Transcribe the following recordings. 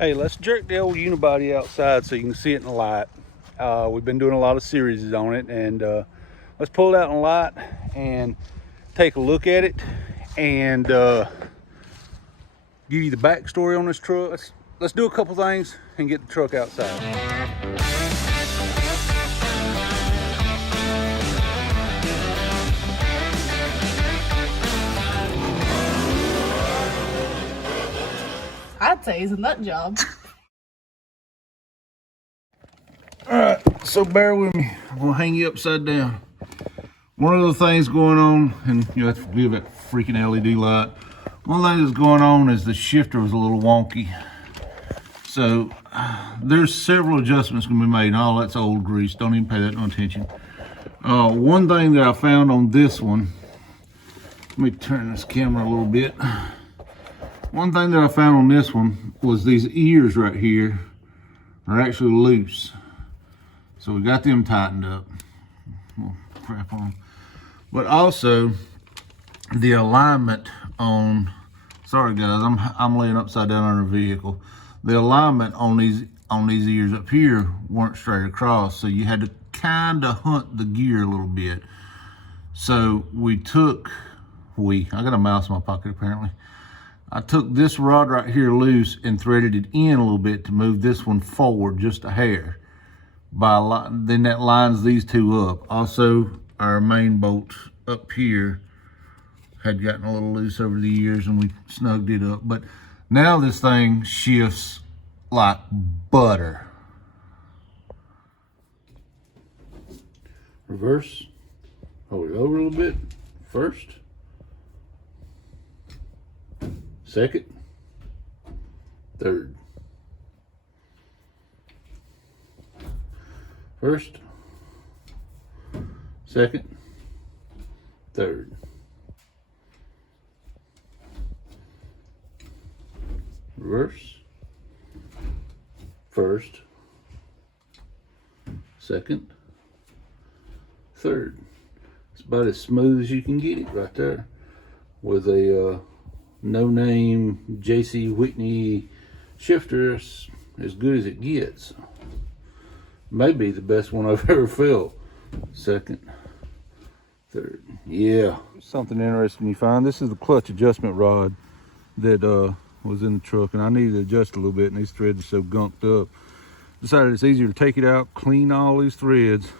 Hey, let's jerk the old unibody outside so you can see it in the light. We've been doing a lot of series on it, and let's pull it out in the light and take a look at it and give you the backstory on this truck. Let's do a couple things and get the truck outside. I'd say it's a nut job. Alright, so bear with me. I'm gonna hang you upside down. One of the things going on, and you have to forgive that freaking LED light. One thing that's going on is the shifter was a little wonky. So there's several adjustments gonna be made. Oh, that's old grease. Don't even pay that no attention. One thing that I found on this one, let me turn this camera a little bit. One thing that I found on this one was these ears right here are actually loose. So we got them tightened up. We'll crap on them. But also the alignment on, sorry guys, I'm laying upside down on a vehicle. The alignment on these ears up here weren't straight across, so you had to kind of hunt the gear a little bit. So I got a mouse in my pocket apparently. I took this rod right here loose and threaded it in a little bit to move this one forward just a hair. Then that lines these two up. Also, our main bolt up here had gotten a little loose over the years and we snugged it up. But now this thing shifts like butter. Reverse, hold it over a little bit. First, second, third. First, second, third. Reverse, first, second, third. It's about as smooth as you can get it right there with a no-name JC Whitney shifter. It's as good as it gets. Maybe the best one I've ever felt. Second, third, yeah. Something interesting you find. This is the clutch adjustment rod that was in the truck, and I needed to adjust a little bit, and these threads are so gunked up. Decided it's easier to take it out, clean all these threads,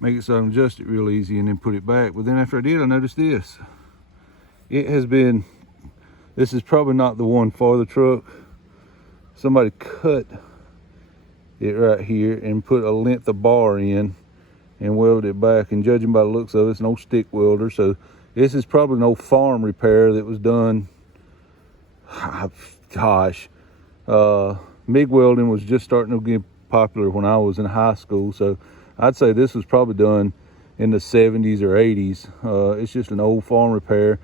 make it so I can adjust it real easy, and then put it back. But then after I did, I noticed this. This is probably not the one for the truck. Somebody cut it right here and put a length of bar in and welded it back, and judging by the looks of it, it's an old stick welder. So this is probably an old farm repair that was done. Gosh, MIG welding was just starting to get popular when I was in high school, so I'd say this was probably done in the 70s or 80s. It's just an old farm repair.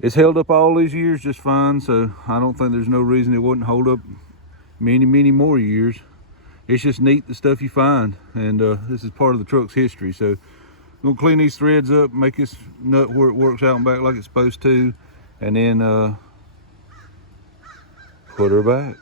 It's held up all these years just fine, so I don't think there's no reason it wouldn't hold up many more years. It's just neat, the stuff you find, and this is part of the truck's history. So I'm gonna clean these threads up, make this nut where it works out and back like it's supposed to, and then put her back.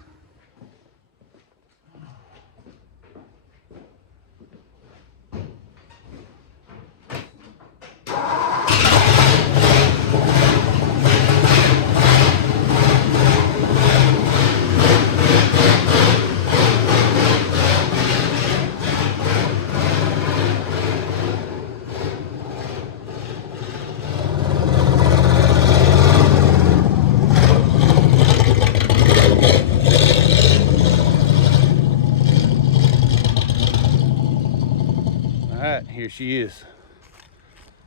Alright, here she is.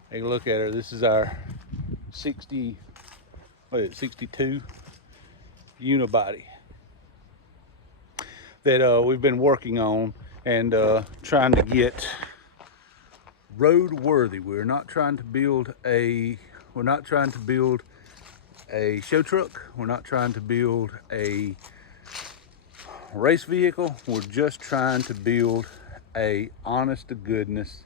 Take a look at her. This is our 62 unibody that we've been working on and trying to get road worthy. We're not trying to build a show truck. We're not trying to build a race vehicle. We're just trying to build a honest to goodness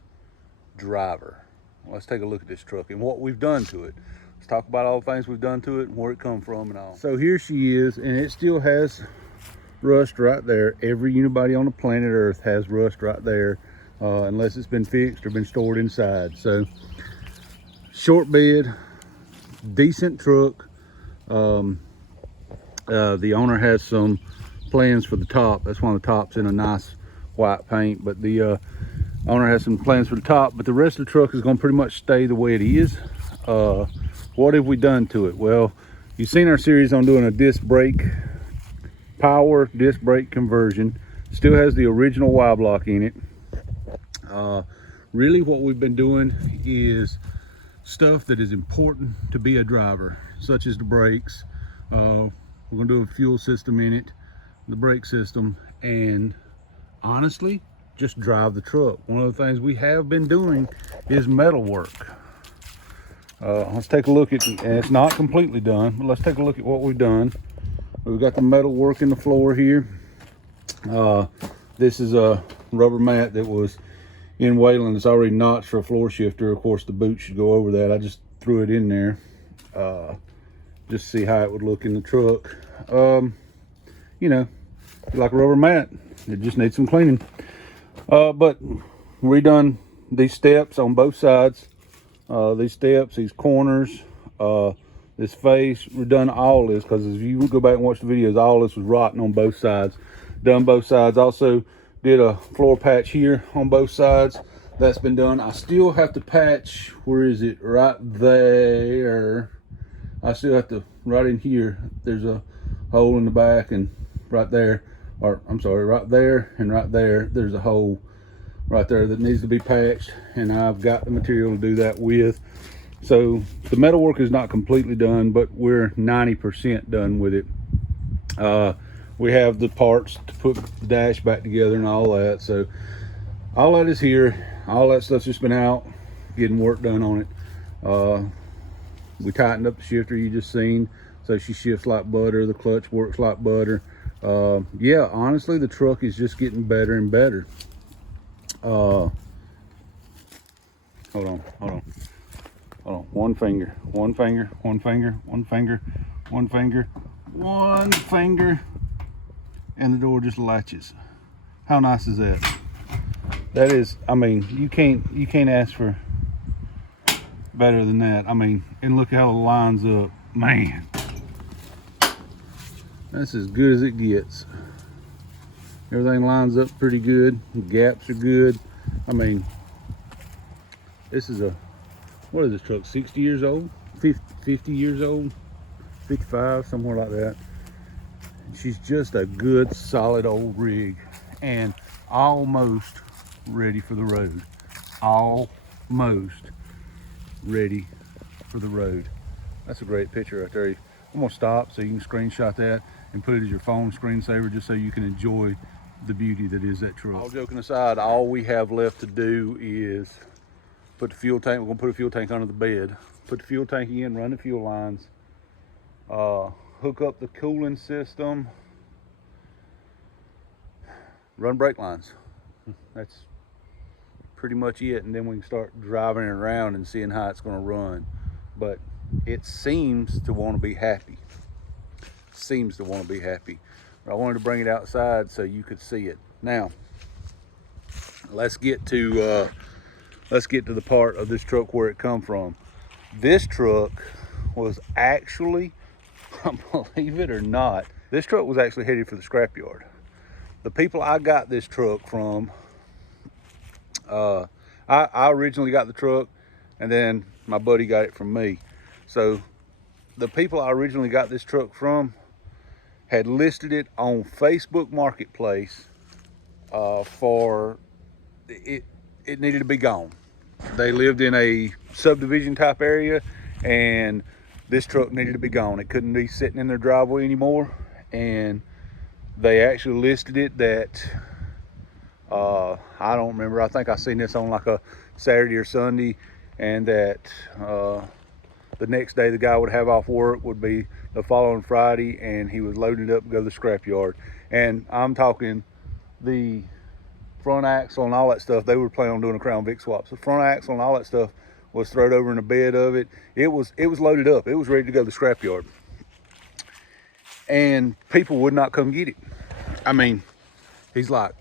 driver. Let's take a look at this truck and what we've done to it. Let's talk about all the things we've done to it and where it come from and all. So here she is, and it still has rust right there. Every unibody on the planet Earth has rust right there, unless it's been fixed or been stored inside. So short bed, decent truck. The owner has some plans for the top. That's why the top's in a nice white paint, but the owner has some plans for the top, but the rest of the truck is going to pretty much stay the way it is. What have we done to it? Well, you've seen our series on doing a disc brake, power disc brake conversion. Still has the original Y block in it. Really what we've been doing is stuff that is important to be a driver, such as the brakes. We're going to do a fuel system in it, the brake system, and honestly, just drive the truck. One of the things we have been doing is metal work. Let's take a look at, and it's not completely done, but let's take a look at what we've done. We've got the metal work in the floor here. This is a rubber mat that was in Wayland. It's already notched for a floor shifter. Of course, the boot should go over that. I just threw it in there just to see how it would look in the truck. You know, like a rubber mat, it just needs some cleaning. But redone these steps on both sides, these steps, these corners, this face, redone all this, because if you go back and watch the videos, all this was rotten on both sides. Done both sides. Also did a floor patch here on both sides. That's been done. I still have to patch, where is it? Right there. I still have to, right in here, there's a hole in the back, and right there, or I'm sorry, right there and right there, there's a hole right there that needs to be patched, and I've got the material to do that with. So the metal work is not completely done, but we're 90% done with it. We have the parts to put the dash back together and all that. So all that is here. All that stuff's just been out getting work done on it. We tightened up the shifter you just seen, so she shifts like butter. The clutch works like butter. Yeah, honestly, the truck is just getting better and better. Hold on. One finger, one finger, one finger, one finger, one finger, one finger, and the door just latches. How nice is that? That is, I mean, you can't ask for better than that. I mean, and look how it lines up, man. That's as good as it gets. Everything lines up pretty good. The gaps are good. I mean, this is a, what is this truck, 60 years old? 50 years old? 55, somewhere like that. She's just a good, solid old rig, and almost ready for the road. Almost ready for the road. That's a great picture right there. I'm gonna stop so you can screenshot that and put it as your phone screensaver, just so you can enjoy the beauty that is that truck. All joking aside, all we have left to do is put the fuel tank. We're gonna put a fuel tank under the bed, put the fuel tank in, run the fuel lines, hook up the cooling system, run brake lines. That's pretty much it, and then we can start driving it around and seeing how it's going to run. But it seems to want to be happy. But I wanted to bring it outside so you could see it. Now let's get to the part of this truck where it come from. This truck was actually, believe it or not, this truck was actually headed for the scrapyard. The people I got this truck from, I originally got the truck, and then my buddy got it from me. So the people I originally got this truck from had listed it on Facebook Marketplace for it needed to be gone. They lived in a subdivision type area, and this truck needed to be gone. It couldn't be sitting in their driveway anymore, and they actually listed it that I don't remember. I think I seen this on like a Saturday or Sunday, and that the next day the guy would have off work would be the following Friday, and he was loading it up to go to the scrapyard. And I'm talking the front axle and all that stuff. They were planning on doing a Crown Vic swap. So the front axle and all that stuff was thrown over in the bed of it. It was loaded up. It was ready to go to the scrapyard. And people would not come get it. I mean, he's like,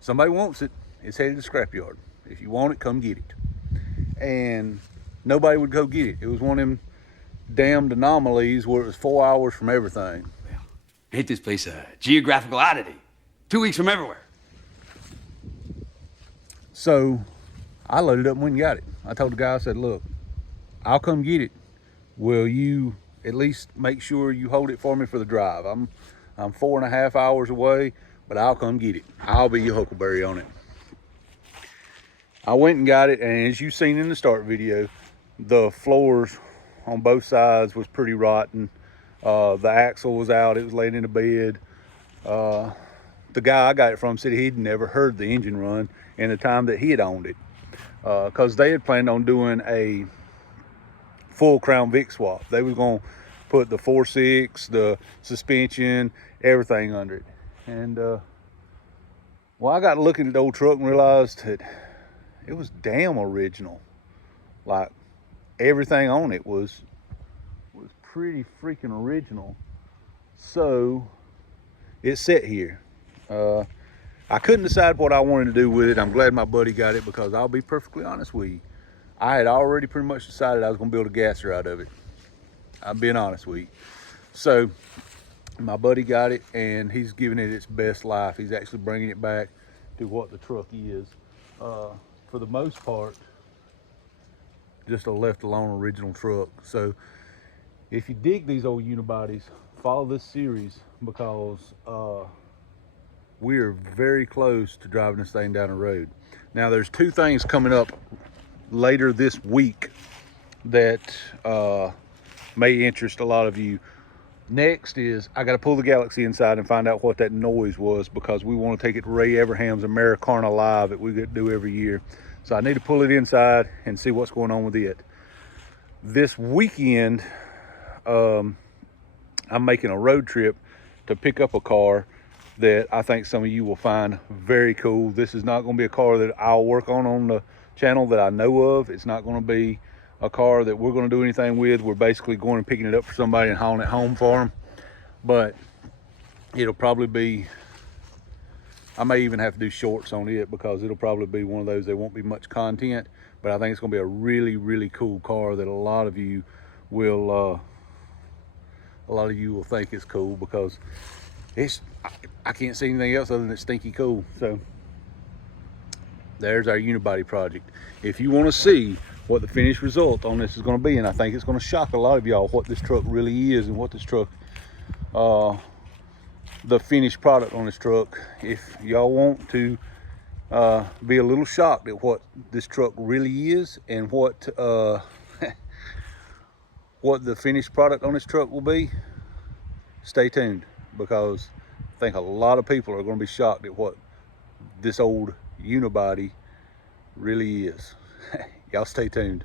somebody wants it, it's headed to the scrapyard. If you want it, come get it. And nobody would go get it. It was one of them damned anomalies where it was 4 hours from everything. Well, ain't this place a geographical oddity? 2 weeks from everywhere. So I loaded up and went and got it. I told the guy, I said, look, I'll come get it. Will you at least make sure you hold it for me for the drive? I'm 4.5 hours away, but I'll come get it. I'll be your huckleberry on it. I went and got it, and as you've seen in the start video, the floors on both sides was pretty rotten. The axle was out, it was laying in a bed. The guy I got it from said he'd never heard the engine run in the time that he had owned it, because they had planned on doing a full Crown Vic swap. They was going to put the 4.6, the suspension, everything under it. And well, I got looking at the old truck and realized that it was damn original. Like, everything on it was pretty freaking original. So it's set here. I couldn't decide what I wanted to do with it. I'm glad my buddy got it, because I'll be perfectly honest with you, I had already pretty much decided I was going to build a gasser out of it. I'm being honest with you. So my buddy got it, and he's giving it its best life. He's actually bringing it back to what the truck is. For the most part, just a left alone original truck. So if you dig these old unibodies, follow this series, because we're very close to driving this thing down the road. Now, there's two things coming up later this week that may interest a lot of you. Next is, I got to pull the Galaxy inside and find out what that noise was, because we want to take it to Ray Everham's Americana Live that we do every year. So I need to pull it inside and see what's going on with it. This weekend, I'm making a road trip to pick up a car that I think some of you will find very cool. This is not going to be a car that I'll work on the channel that I know of. It's not going to be a car that we're going to do anything with. We're basically going and picking it up for somebody and hauling it home for them. But it'll probably be, I may even have to do shorts on it, because it'll probably be one of those, there won't be much content, but I think it's going to be a really, really cool car that a lot of you will think is cool, because it's, I can't see anything else other than it's stinky cool. So there's our unibody project. If you want to see what the finished result on this is going to be, and I think it's going to shock a lot of y'all what this truck really is, and what this truck, the finished product on this truck. If y'all want to be a little shocked at what this truck really is, and what what the finished product on this truck will be, stay tuned, because I think a lot of people are going to be shocked at what this old unibody really is. Y'all stay tuned.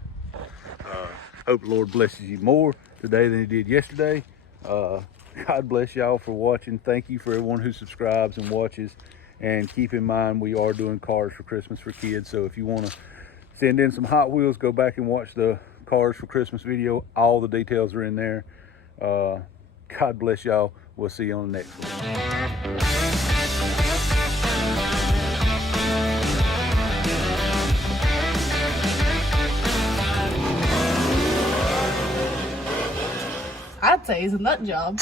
Hope the Lord blesses you more today than he did yesterday. God bless y'all for watching. Thank you for everyone who subscribes and watches. And keep in mind, we are doing cars for Christmas for kids. So if you want to send in some Hot Wheels, go back and watch the Cars for Christmas video. All the details are in there. God bless y'all. We'll see you on the next one. I'd say he's a nut job.